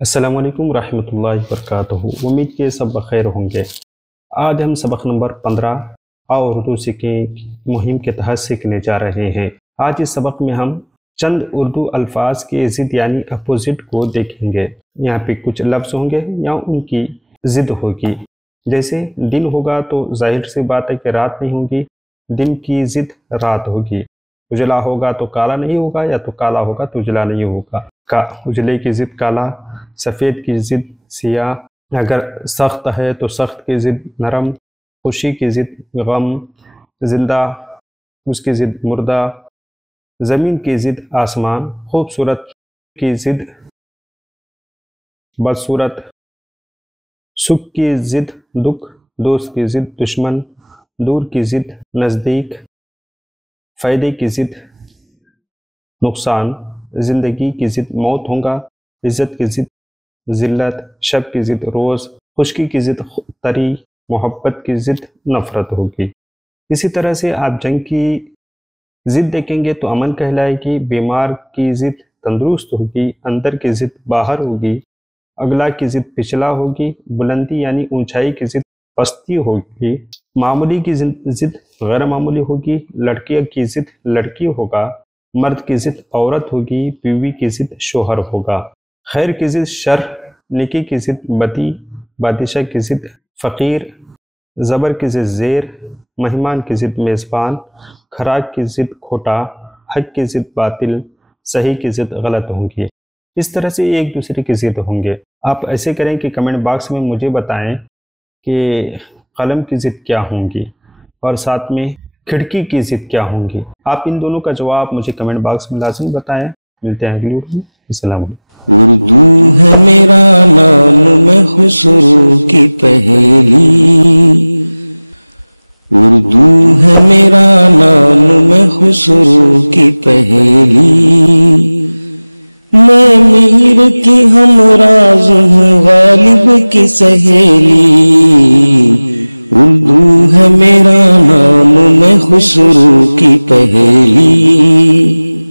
السلام علیکم ورحمۃ اللہ وبرکاتہ۔ امید کہ سب بخیر ہوں گے۔ آج ہم سبق نمبر 15 اور اردو سیکھیں مہم کے تحت سیکھنے جا رہے ہیں۔ آج اس سبق میں ہم چند اردو الفاظ کے ضد یعنی اپوزٹ کو دیکھیں گے۔ یہاں پہ کچھ لفظ ہوں گے یا ان کی ضد ہوگی۔ جیسے دن ہوگا تو ظاہر سی بات ہے کہ رات نہیں ہوگی، دن کی ضد رات ہوگی۔ اجلا ہوگا تو کالا نہیں ہوگا، یا تو کالا ہوگا تو اجلا نہیں ہوگا۔ اجلے کی ضد کالا، سفید کی ضد سیاہ، اگر سخت ہے تو سخت کی ضد نرم، خوشی کی ضد غم، زندہ اس کی ضد مردہ، زمین کی ضد آسمان، خوبصورت کی ضد بدصورت، سکھ کی ضد دکھ، دوست کی ضد دشمن، دور کی ضد نزدیک، فائدے کی ضد نقصان، زندگی کی ضد موت ہوگا، عزت کی ضد ذلت، شب کی ضد روز، خشکی کی ضد تری، محبت کی ضد نفرت ہوگی۔ اسی طرح سے آپ جنگ کی ضد دیکھیں گے تو امن کہلائے گی، بیمار کی ضد تندرست ہوگی، اندر کی ضد باہر ہوگی، اگلا کی ضد پچھلا ہوگی، بلندی یعنی اونچائی کی ضد پستی ہوگی، معمولی کی ضد غیر معمولی ہوگی، لڑکیوں کی ضد لڑکی ہوگا، مرد کی ضد عورت ہوگی، بیوی کی ضد شوہر ہوگا، خیر کی ضد شر، نیکی کی ضد بدی، بادشاہ کی ضد فقیر، زبر کی ضد زیر، مہمان کی ضد میزبان، خراج کی ضد کھوٹا، حق کی ضد باطل، صحیح کی ضد غلط ہوں گی۔ اس طرح سے ایک دوسرے کی ضد ہوں گے۔ آپ ایسے کریں کہ کمنٹ باکس میں مجھے بتائیں کہ قلم کی ضد کیا ہوں گی اور ساتھ میں کھڑکی کی ضد کیا ہوں گی۔ آپ ان دونوں کا جواب مجھے کمنٹ باکس میں لازم بتائیں۔ ملتے ہیں اگلی ویڈیو میں۔ السلام علیکم۔ اردو ہے میرا نام، میں خسرو کی پہیلی۔ اردو ہے میرا نام، میں خسرو کی پہیلی۔ میں میر کی ہمراز ہوں، غالب کی سہیلی۔ اردو ہے میرا نام، میں خسرو کی پہیلی۔